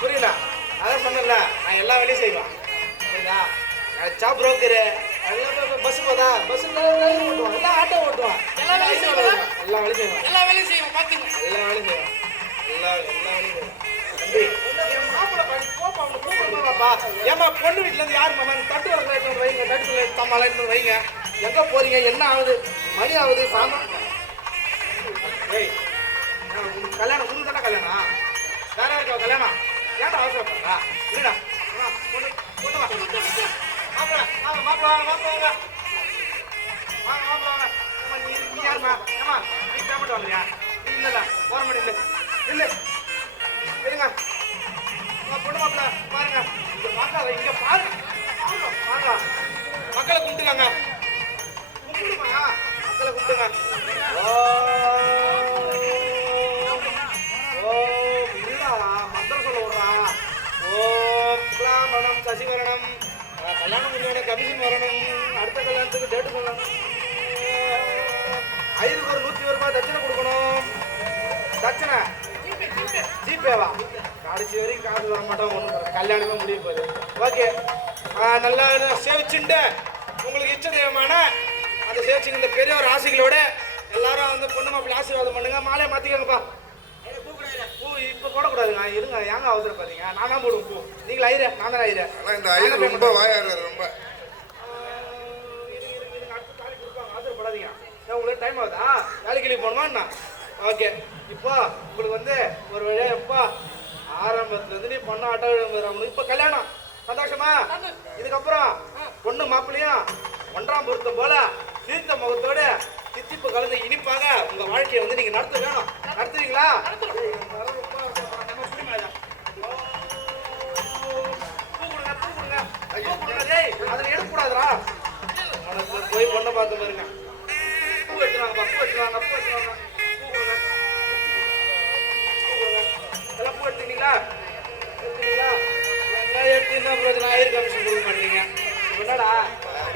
புரியல? அதான் சொன்னல, நான் எல்லா வேலையும் செய்வேன். புரியுதா? சாப் புரோக்கரு பஸ் போதா பஸ் ஓட்டுவான், எல்லாம் ஆட்டோ ஓட்டுவான், எல்லா வேலையும் செய்வேன். எல்லா வேலையும் செய்வேன். பார்த்துங்க, எல்லா வேலையும் செய்வேன். ஏமா பொண்ணு வீட்டுல இருந்து யாரு மாமா தட்டு வளர்க்க வைங்க, தட்டு தம்மால வைங்க. எங்க போறீங்க? என்ன ஆகுது? மணி ஆகுது. சாமான் கல்யாணம் உனக்கு தானே கல்யாணம்? வேற இருக்கா கல்யாணம்? ஏன்டா அவசரப்படுறா? இல்லடா பொண்ணு பொண்ணு வா மாப்பிள்ள மாப்பிள்ள மாப்பிள்ள வாங்க. நீ யாருமா? ஏமா நீ பேமெண்ட் வாங்குறியா? நீ இல்ல போற மாட்டேன். இல்ல சரிங்க பொண்ணு மாப்பிள்ள பாருங்க. இங்க பார்க்காத, இங்க பாருங்க. மக்களை கும்பிட்டுக்காங்க. மக்களை கும்பிட்டுங்க. மந்திரம் சொல்ல விடுறா. ஓம் சசிவரணம். கல்யாணம் முடிஞ்சோட கமிஷன் வரணும். அடுத்த கல்யாணத்துக்கு டேட்டு சொல்லணும். 101 ரூபாய் தட்சணை கொடுக்கணும். தட்சணை ஜிபேவா? கடைசி வரைக்கும் காசு வர மாட்டோம். ஒன்றும் கல்யாணமே முடிய போகுது. ஓகே, நல்லா சேவிச்சுட்டு உங்களுக்கு இஷ்ட தெய்வமான அந்த சேவிச்சுங்க இந்த பெரிய ஒரு ஆசைகளோட எல்லாரும் வந்து பொண்ணு மாப்பிள்ளை ஆசீர்வாதம் பண்ணுங்க. மாலையை மாற்றிக்கோங்கப்பா. பூ இப்போ போடக்கூடாதுங்க. இருங்க, ஏங்க அவசரப்படுறீங்க? நான் தான் போடுவோம் பூ. நீங்கள் ஐயரே, நான் தானே ஐயரே. இந்த ஐயர் ரொம்ப வாயாரு ரொம்ப. அடுத்து தாலி கொடுப்பாங்க, அவசரப்படாதீங்க. உங்களுக்கு டைம் ஆகுதா? வேலைக்கு போகணுமா? ஓகே, இப்போ உங்களுக்கு வந்து ஒரு வழியா எப்பா ஆரம்பத்துலேருந்து நீ பொண்ணு ஆட்டோ அவனுக்கு இப்போ கல்யாணம் சந்தோஷமா? இதுக்கப்புறம் பொண்ணு மாப்பிள்ளையும் 1ஆம் பொருத்தம் போல தீர்த்த முகத்தோட தித்திப்பு கலந்து இனிப்பாக உங்க வாழ்க்கையை வந்து நீங்க நடத்த வேணும். நடத்துவீங்களா? அதுல எடுக்கக்கூடாதுரா. போய் பொண்ணை பார்த்து பாருங்க. பூ வச்சுருவாங்கப்பா, பூ வச்சுருவாங்க. பூ எடுத்துட்டீங்களா? எடுத்துட்டீங்களா? என்ன எடுத்துன்னா பிரயோஜனம்? ஆயிரம் கமிஷன் கொடுக்க மாட்டீங்க. என்னடா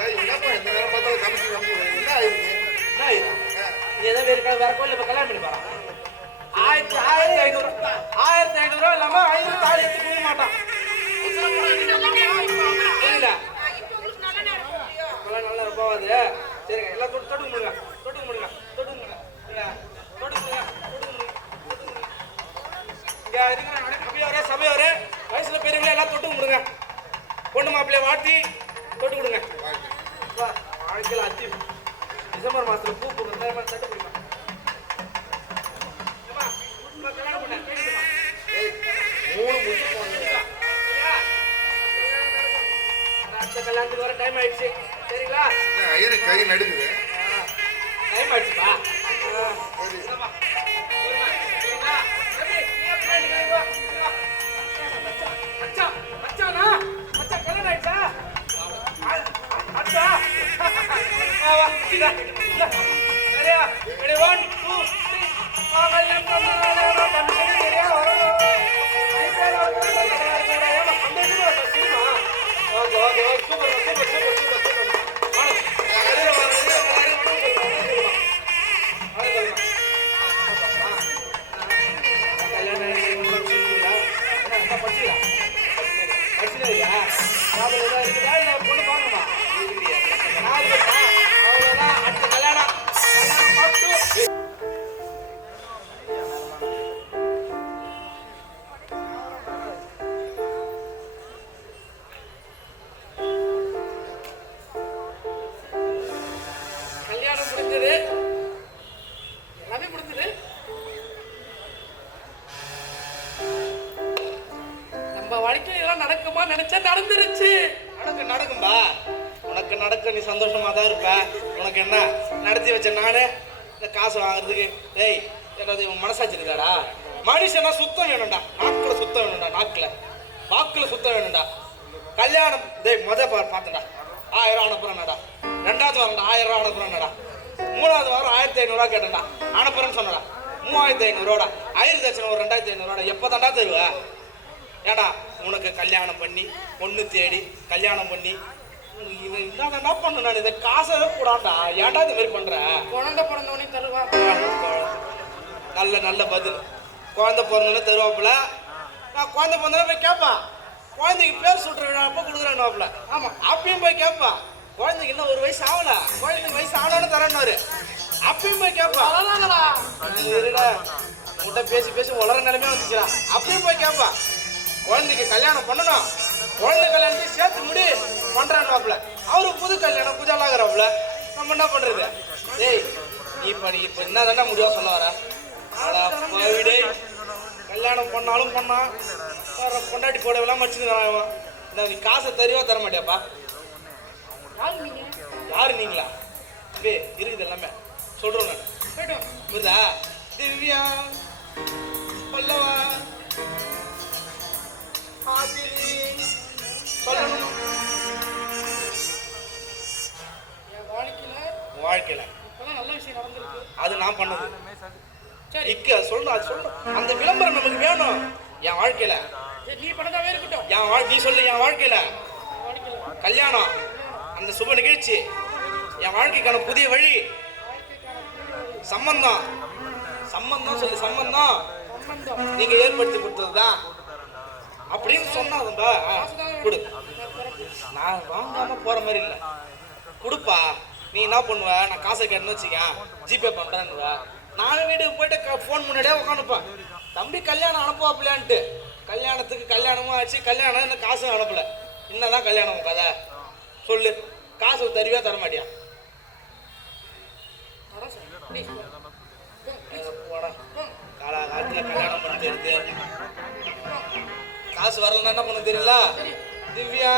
என்னப்பா இந்த நேரம் பார்த்தாலும் கமிஷன் என்ன ஆயிருக்கு? என்ன ஆயிரம்? நீ ஏதோ வேற கோயில்ல போய் கல்யாணம் பண்ணி பாரு. 1500 இல்லாம 500 தாலி எடுத்து கொடுக்க மாட்டான். புரியல? இப்பெல்லாம் நல்லா போவாது. சரிங்க, எல்லாம் தொட்டு முடுங்க. இங்க இருக்கிற அபியாரே சபையாரே வயசுல பெரியவங்களே எல்லாம் தொட்டு முடுங்க. பொண்ணு மாப்பிள்ளைய வாழ்த்தி தொட்டு கொடுங்க. வாழ்க்கையில் அத்தி டிசம்பர் மாசத்துல பூ கொடுங்க. தட்டு கொடுங்க. கல்யாணம் பண்ண கல்யாணத்துக்கு வர டைம் ஆயிடுச்சு. சரிங்களா? ஐயரு கை நடுக்குது. டைம் ஆயிடுச்சுப்பா. சரியா? 1 2 கல்யாணம் முடிஞ்சது. எல்லாமே முடிஞ்சது. நம்ம வாழ்க்கையில எல்லாம் நடக்குமா நினைச்சா நடந்துருச்சு. நடக்கும்பா. உனக்கு நடக்க நீ சந்தோஷமா தான் இருப்ப. உனக்கு என்ன நடத்தி வச்ச நானே இந்த காசு வாங்குறதுக்கு டேய் என்னது உன் மனசாட்சி இருக்காடா? மனுஷனா சுத்தம் வேணும்டா. நாக்குல சுத்தம் வேணும்டா. வாக்குல சுத்தம் வேணும்டா. கல்யாணம் டேய் பார்த்தேன்டா 1000 அனுப்புறேன்டா. 2வது வாரம் 1000 அனுப்புறேன்டா. 3வது வாரம் 1500 கேட்டேன்டா. அனுப்புறேன்னு சொன்னடா. 3500 ஆயிரம் தட்சணை ஒரு 2500 எப்போ தாண்டா தருவ? ஏடா உனக்கு கல்யாணம் பண்ணி பொண்ணு தேடி கல்யாணம் பண்ணி என்ன பண்ண நான் இதை காசை கூடாண்டா. ஏன்டா இந்த மாதிரி பண்ற? குழந்தை பிறந்தவனே தருவா. நல்ல பதில். குழந்தை பிறந்தவனே தருவாப்புல. நான் குழந்தை பிறந்தவனே போய் கேட்பான். குழந்தைக்கு பேர் சொல்ற விழாப்ப கொடுக்குறேன்னாப்புல. ஆமா, அப்பயும் போய் கேட்பான். குழந்தைக்கு இன்னும் 1 வயசு ஆகல. குழந்தைக்கு வயசு ஆகலன்னு தரேன்னாரு. அப்பயும் போய் கேட்பான். உன்கிட்ட பேசி வளர நிலைமையா வந்துச்சுடா. அப்பயும் போய் கேட்பான். குழந்தைக்கு கல்யாணம் பண்ணணும். குழந்தை கல்யாணத்தையும் சேர்த்து முடி பண்றான்வாப்புல. அவரு புது கல்யாணம் பூஜாலாகிறாப்புல. நம்ம என்ன பண்றது? டேய் நீ இப்ப என்ன தானே முடிவா சொல்ல வர? கல்யாணம் பண்ணாலும் பண்ணான் பொண்டாட்டி போட எல்லாம் வச்சுக்கிறான். நீ காசை தருவா தர மாட்டியாப்பா? யாரு நீங்களா? இருக்குது எல்லாமே சொல்றோம் நான். புரியுதா? திவ்யா பல்லவா சொல்லணும். வாழ்க்கையில அது நான் பண்ணது. அந்த விளம்பரம் நமக்கு வேணும். என் வாழ்க்கையில நீ சொல்லு. என் வாழ்க்கையில கல்யாணம் அந்த சுப நிகழ்ச்சி என் வாழ்க்கைக்கான புதிய வழி. சம்பந்தம் சொல்லு. சம்பந்தம் நீங்க ஏற்படுத்தி கொடுத்ததுதான் அப்படின்னு சொன்னாதும்பா. கொடு. நான் வாங்காம போற மாதிரி இல்லை. கொடுப்பா. நீ என்ன பண்ணுவ? நான் காசை கேட்டேன்னு வச்சுக்க, ஜிபே பண்றேன்னுவ. நானும் வீட்டுக்கு போயிட்டு ஃபோன் முன்னாடியே உட்காந்துப்பேன். தம்பி கல்யாணம் அனுப்புவாப்பிலான்ட்டு. கல்யாணத்துக்கு கல்யாணமும் ஆச்சு. கல்யாணம் இந்த காசும் அனுப்பல. என்னதான் கல்யாணம் கதை சொல்லு. காசு தருவியா தர மாட்டியா? காலத்துல கல்யாணம் பண்ண தெரியுது. காசு வரலன்னா என்ன பண்ண தெரியல? திவ்யா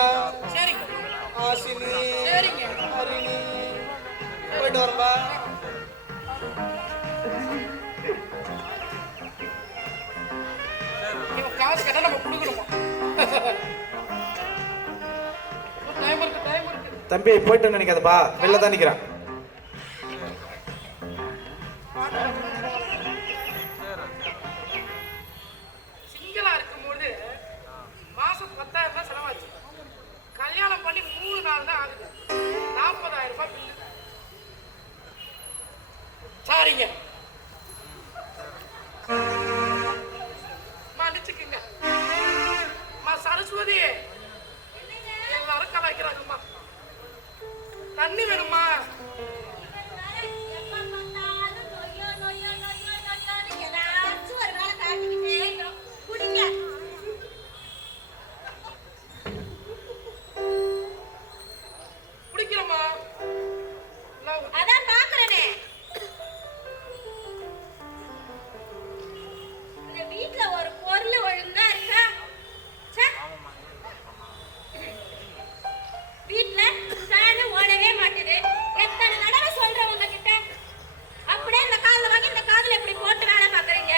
ஆசினி ஹரிணி போயிட்டு வரம்பா. காசு கேட்டா நம்ம கொடுக்கணுமா? தம்பி போயிட்டு நினைக்காதப்பா. வெளில தான் நிக்கிறேன். சிங்கள நாள் தான் ஆகுது. 40,000 ரூபாய் பில்லு. சாரிங்க, மன்னிச்சுக்குங்க. அம்மா சரஸ்வதி, எல்லாரும் கலாய்க்கிறாங்கம்மா. தண்ணி வேணுமா? குடிக்கிறோமா? அதான் பாக்குறேனே, இந்த வீட்ல ஒரு பொருள் ஒழுங்கா இருக்கா? ச்சே. வீட்ல ஃபேன் ஓடவே மாட்டுது. எத்தனை தடவை சொல்றேன் உங்ககிட்ட. அப்படியே இந்த காதுல வாங்கி இந்த காதுல இப்படி போட்டு வேலை பாக்குறீங்க.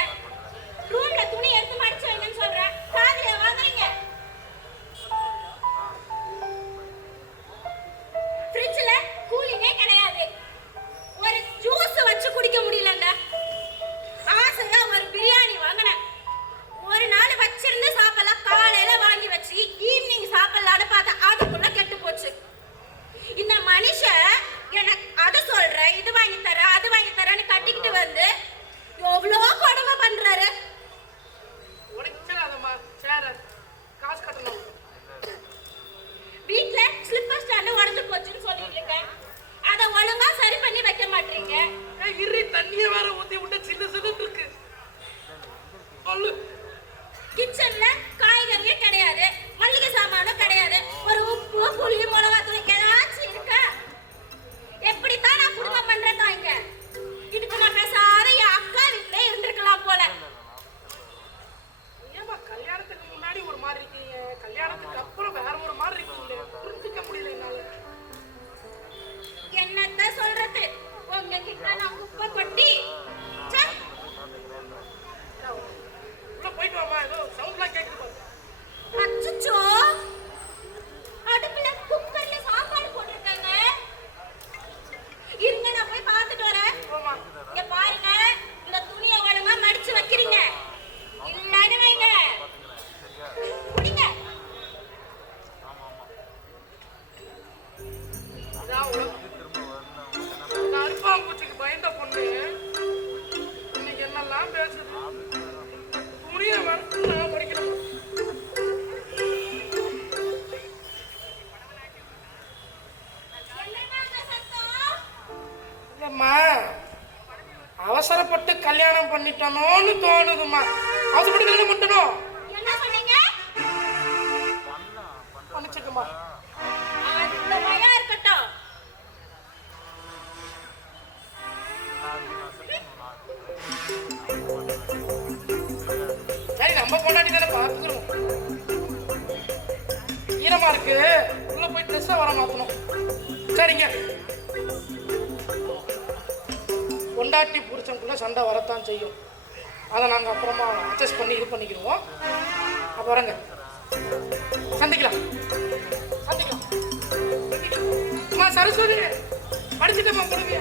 ரூம்ல துணி எடுத்து மடிச்சு வைங்கன்னு சொல்றேன், காதுல வாங்குறீங்க. ஃப்ரிட்ஜ்ல கூலிங்கே கிடையாது. ஒரு ஜூஸ் வச்சு குடிக்க முடியலங்க. ஆசையா ஒரு பிரியாணி வாங்கினேன். ஒரு நாள் வச்சிருந்து சாப்பிடலாம், காலையில வாங்கி வச்சு ஈவினிங் சாப்பிடலான்னு பார்த்தா அதுக்குள்ள கெட்டு போச்சு. இந்த மனுஷன் எனக்கு அது சொல்றேன், இது வாங்கி தர, அது வாங்கி தரேன்னு கட்டிக்கிட்டு வந்து எவ்வளோ கொடுமை பண்றாரு. உடைக்காதம்மா, சேர காசு கட்டணும். வீட்ல ஸ்லிப்பர் ஸ்டாண்ட் உடைஞ்சு போச்சுன்னு சொல்லிட்டு இருக்கேன், அதை ஒழுங்கா சரி பண்ணி வைக்க மாட்டீங்க. இரு, தண்ணியை வேற ஊத்தி விட்டு சின்ன சின்ன இருக்கு. சொல்லு. கிச்சன்ல காய்கறியே கிடையாது, மல்லிகை சாமானும் கிடையாது, ஒரு உப்பு புளி மிளகாத்தூள் ஏதாச்சும் இருக்கா? எப்படித்தான் நான் குடும்பம் பண்றேன் இங்க. இதுக்கு நான் பேசாத என் அக்கா வீட்டுல இருந்திருக்கலாம் போல. ஏமா கல்யாணத்துக்கு முன்னாடி ஒரு மாதிரி இருக்கீங்க, கல்யாணத்துக்கு அப்புறம் வேற ஒரு மாதிரி இருக்கீங்க. புரிஞ்சுக்க முடியல என்னால. என்னத்த சொல்றது, உங்ககிட்ட நான் குப்பை கொட்டி. ச்சே. உள்ள போயிட்டு வாமா, ஏதோ சவுண்ட்லாம் கேக்குது பாரு. அச்சச்சோ, அடுப்புல குக்கர்ல சாப்பாடு போட்டிருக்காங்க. இருங்க, நான் போய் பார்த்துட்டு வரேன். போமா. இங்க பாருங்க, இந்த துணியை ஒழுங்கா மடிச்சு வைக்கிறீங்க, இல்லன்னு வைங்க. குடிங்க. இதான் உலகம். இந்த அருப்பாம்பூச்சிக்கு பயந்த பொண்ணு இன்னைக்கு என்னெல்லாம் பேசுது. துணியை வறுத்து நான் படிக்கணும். என்னங்க அந்த சத்தம்? இல்லம்மா, அவசரப்பட்டு கல்யாணம் பண்ணிட்டனோன்னு தோணுதுமா. அவசரப்பட்டு கல்யாணம் பண்ணணும். என்ன சொன்னீங்க? மன்னிச்சுக்குமா. அந்த பயம் இருக்கட்டும். சரி, நம்ம பொண்டாட்டி தானே பார்த்துக்கிறோம். ஈரமா இருக்கு, உள்ள போய் ட்ரெஸ்ஸை வர மாத்தணும். சரிங்க, பொண்டாட்டி புருஷனுக்குள்ள சண்டை வரத்தான் செய்யும். அதை நாங்கள் அப்புறமா அட்ஜஸ்ட் பண்ணி இது பண்ணிக்கிடுவோம். அப்போ வரங்க, சந்திக்கலாம் சந்திக்கலாம். அம்மா சரஸ்வதி, படிச்சுட்டேம்மா கொடுங்க.